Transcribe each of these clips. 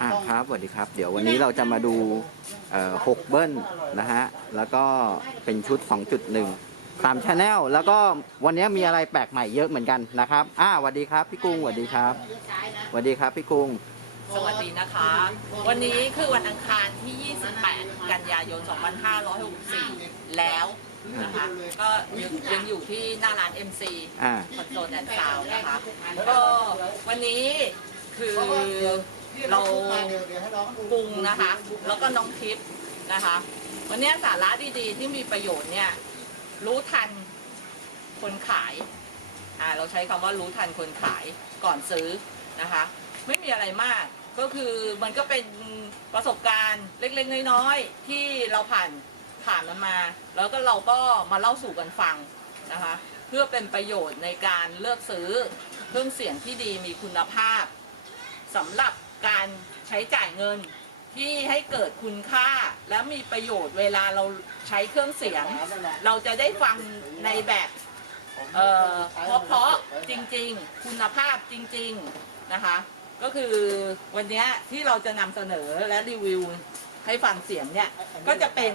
อ่าครับสวัสดีครับ เดี๋ยววันนี้เราจะมาดูเอ่อหกเบิ้ลนะฮะ แล้วก็เป็นชุด 2.1 ตามชาแนลแล้วก็วันนี้มีอะไรแปลกใหม่เยอะเหมือนกันนะครับ อ่าสวัสดีครับพี่กุ้งสวัสดีครับสวัสดีครับพี่กุ้งสวัสดีนะคะ วันนี้คือวันอังคารที่ 28 กันยายน 2564 แล้วนะคะก็ยังยังอยู่ที่หน้าร้าน MC อ่าคอนโซลแอนด์ซาวนะคะก็วันนี้คือ เราปรุงนะคะ แล้วก็น้องทิพย์นะคะ วันนี้สาระดีๆ ที่มีประโยชน์เนี่ย รู้ทันคนขายอ่าเราใช้คำว่ารู้ทันคนขายก่อนซื้อนะคะ ไม่มีอะไรมากก็คือมันก็เป็นประสบการณ์เล็กๆน้อยๆที่เราผ่านผ่านมันมา แล้วก็เราก็มาเล่าสู่กันฟังนะคะ เพื่อเป็นประโยชน์ในการเลือกซื้อเครื่องเสียงที่ดีมีคุณภาพสำหรับ การใช้จ่ายเงินที่ให้เกิดคุณค่าและมีประโยชน์เวลาเราใช้เครื่องเสียง เราจะได้ฟังในแบบเอ่อเพราะๆจริงๆ คุณภาพจริงๆนะคะ ก็คือวันเนี้ยที่เราจะนำเสนอและรีวิวให้ฟังเสียงเนี่ย ก็จะเป็น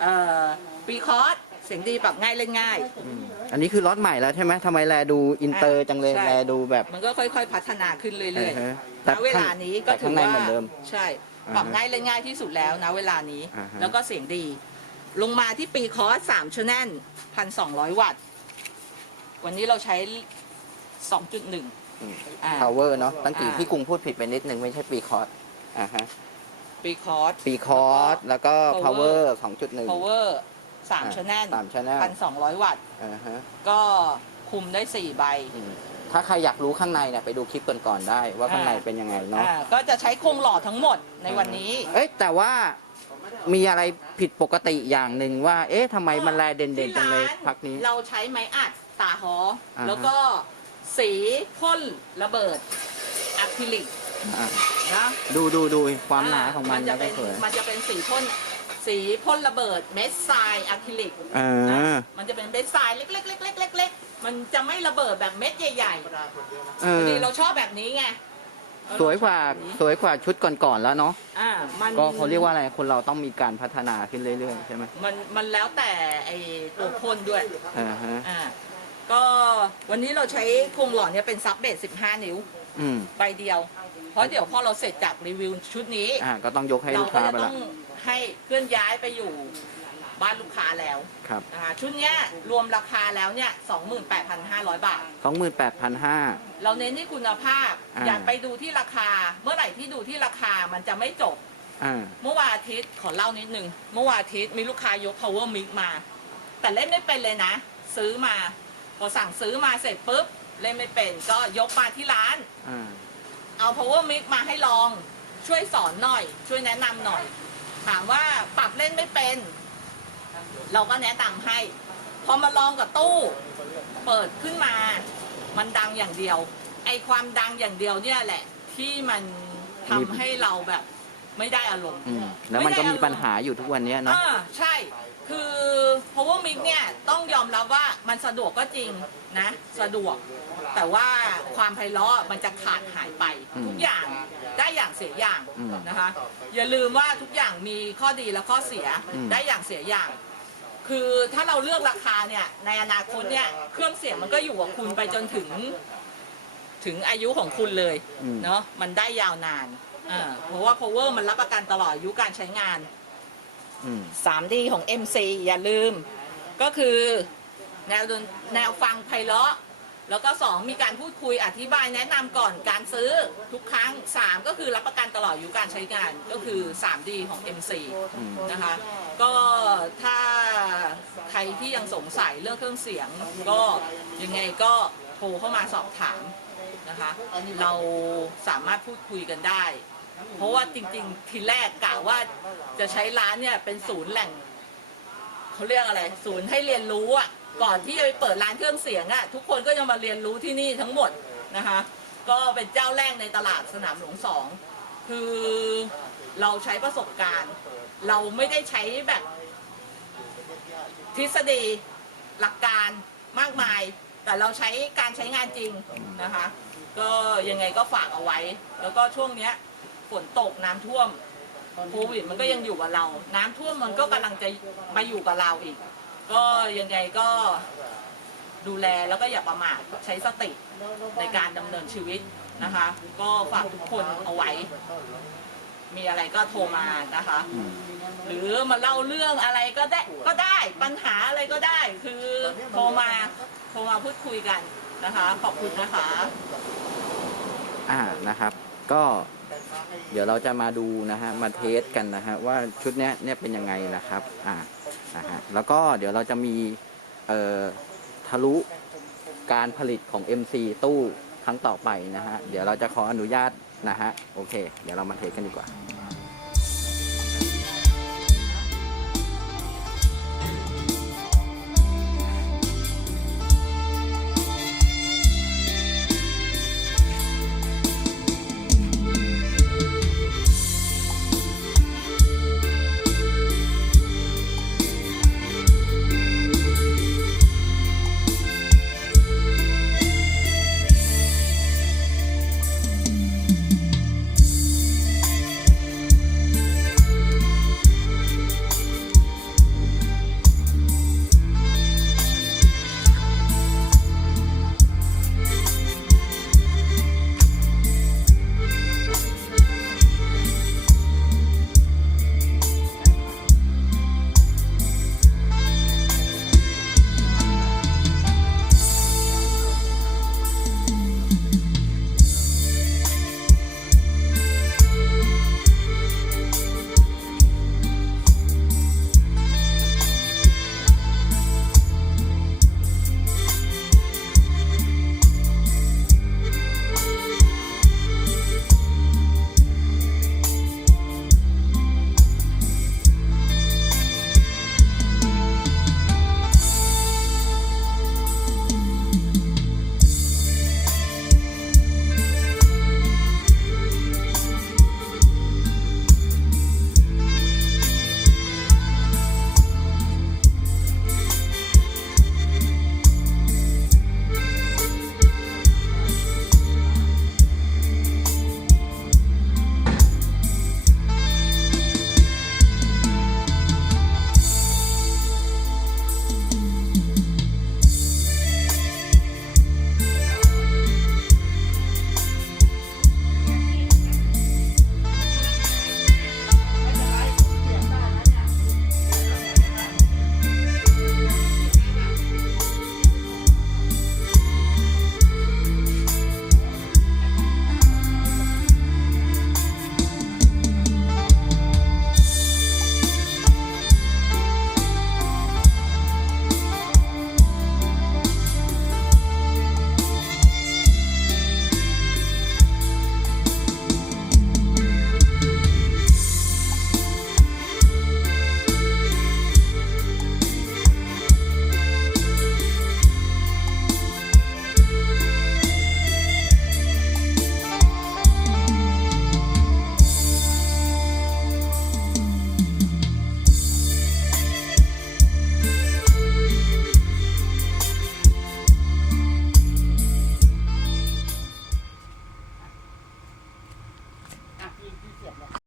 เอ่อปีคอร์ส เสียงดีปรับง่ายเล่นง่าย อืมอันนี้คือล็อตใหม่แล้วใช่ไหมทำไมแลดูอินเตอร์จังเลยใช่ แลดูแบบ มันก็ค่อยๆ พัฒนาขึ้นเรื่อยอ่าฮะๆแต่ณเวลานี้ก็แต่ถืข้างอในว่าเหมือนเดิมใช่อ่าฮะปรับง่ายเล่นง่ายที่สุดแล้วนะเวลานี้ อ่าฮะ แล้วก็เสียงดี ลงมาที่ปีคอร์สสามชแนลพันสองร้อยวัตต์ วันนี้เราใช้สองจุดหนึ่งอืมอ่า power เนาะตั้งกี่อ่าพี่กุ้งพูดผิดไปนิดนึงไม่ใช่ปีคอร์สอ่าฮะปีคอร์ส ปีคอร์สแล้วก็ power power 2.1 power สามอ่าชแนลสาม channel พันสองร้อยวัตต์ อ่าฮะก็คุมได้สี่ใบอืมถ้าใครอยากรู้ข้างในเนี่ยไปดูคลิปก่อนๆได้ว่าข้างในอ่าเป็นยังไงเนาะ อ่าก็จะใช้โครงหล่อทั้งหมดในวันนี้ เอ้ยแต่ว่ามีอะไรผิดปกติอย่างหนึ่งว่า เอ๊ะทำไมมันแลเด่นๆจังเลยที่ร้าพักนี้ เราใช้ไม้อัดตาหออาฮะ แล้วก็สีพ่นระเบิดอะคริลิกอะนะดูดูดูความหนาของมันจะแล้วก็เป็นสวย มันจะเป็นสีพ่น สีพ่นระเบิดเม็ดทรายอะคริลิกอ่า มันจะเป็นเม็ดทรายเล็กๆๆๆๆๆมันจะไม่ระเบิดแบบเม็ดใหญ่เอๆพออดีเราชอบแบบนี้ไงสวยกว่าสวยกว่าชุดก่อนๆแล้วเนาะอ่ามัน ก็เขาเรียกว่าอะไรคนเราต้องมีการพัฒนาขึ้นเรื่อยๆใช่ไหมมันมันแล้วแต่ไอ้ตัวพ่นด้วย อ่าฮะ อ่า ก็วันนี้เราใช้โครงหล่อเนี่ยเป็นซับเบส15 นิ้ว อืมใบเดียว เพราะเดี๋ยวพอเราเสร็จจากรีวิวชุดนี้ อ่าก็ต้องยกให้เราลูกก็ค้าจะไปต้ละองให้เคลื่อนย้ายไปอยู่บ้านลูกค้าแล้วครับนะคะชุดเนี้ยรวมราคาแล้วเนี่ย28,500 บาท สองหมื่นแปดพันห้า เราเน้นที่คุณภาพ อ่า อย่าไปดูที่ราคา เมื่อไหร่ที่ดูที่ราคามันจะไม่จบ อ่า เมื่อวันอาทิตย์ขอเล่านิดนึง เมื่อวันอาทิตย์มีลูกค้ายก power mix มา แต่เล่นไม่เป็นเลยนะ ซื้อมา พอสั่งซื้อมาเสร็จปุ๊บ เล่นไม่เป็นก็ยกมาที่ร้านอ่าเอา power mix มาให้ลองช่วยสอนหน่อย ช่วยแนะนำหน่อย ถามว่าปรับเล่นไม่เป็น เราก็แนะนำให้ พอมาลองกับตู้ เปิดขึ้นมา มันดังอย่างเดียว ไอความดังอย่างเดียวเนี่ยแหละ ที่มันทำให้เราแบบ ไม่ได้อารมณ์ อืมแล้วมันก็มีปัญหาอยู่ทุกวันเนี้ยเนาะ อ่าใช่คือ power mix เนี่ยต้องยอมรับว่ามันสะดวกก็จริงนะ สะดวก แต่ว่าความไพเราะมันจะขาดหายไปอืมทุกอย่างได้อย่างเสียอย่างอืมนะคะ อย่าลืมว่าทุกอย่างมีข้อดีและข้อเสียอืม ได้อย่างเสียอย่าง คือถ้าเราเลือกราคาเนี่ยในอนาคตเนี่ยเครื่องเสียงมันก็อยู่กับคุณไปจนถึง ถึงอายุของคุณเลยอืม เนาะมันได้ยาวนานอ่าเพราะว่า power มันรับประกันตลอดอายุการใช้งานอืม 3D ของ MC อย่าลืม ก็คือแนวดนแนวฟังไพเราะ แล้วก็ 2 มีการพูดคุยอธิบายแนะนำก่อนการซื้อทุกครั้ง 3 ก็คือรับประกันตลอดอายุการใช้งานก็คือ 3D ของ MC อืมนะคะ ก็ถ้าใครที่ยังสงสัยเรื่องเครื่องเสียง ก็ยังไงก็โทรเข้ามาสอบถามนะคะ เราสามารถพูดคุยกันได้ เพราะว่าจริง ๆ ทีแรกกะว่าจะใช้ร้านเนี่ยเป็นศูนย์แหล่งเขาเรียกอะไร ศูนย์ให้เรียนรู้อะก่อนที่จะไปเปิดร้านเครื่องเสียงอะทุกคนก็จะมาเรียนรู้ที่นี่ทั้งหมดนะคะ ก็เป็นเจ้าแรกในตลาดสนามหลวงสองคือเราใช้ประสบการณ์ เราไม่ได้ใช้แบบทฤษฎีหลักการมากมาย แต่เราใช้การใช้งานจริงนะคะ ก็ยังไงก็ฝากเอาไว้ แล้วก็ช่วงเนี้ย ฝนตกน้ำท่วมโควิดมันก็ยังอยู่กับเรา น้ำท่วมมันก็กำลังจะมาอยู่กับเราอีก ก็ยังไงก็ดูแลแล้วก็อย่าประมาทใช้สติในการดำเนินชีวิตนะคะ ก็ฝากทุกคนเอาไว้ มีอะไรก็โทรมานะคะอืมหรือมาเล่าเรื่องอะไรก็ได้ก็ได้ปัญหาอะไรก็ได้ คือโทรมาโทรมาพูดคุยกันนะคะ ขอบคุณนะคะ อ่านะครับ ก็ เดี๋ยวเราจะมาดูนะฮะมาเทสกันนะฮะว่าชุดเนี้ยเนี่ยเป็นยังไงนะครับอ่านะฮะแล้วก็เดี๋ยวเราจะมีเอ่อทะลุการผลิตของ MC ตู้ครั้งต่อไปนะฮะเดี๋ยวเราจะขออนุญาตนะฮะโอเค เดี๋ยวเรามาเทสกันดีกว่า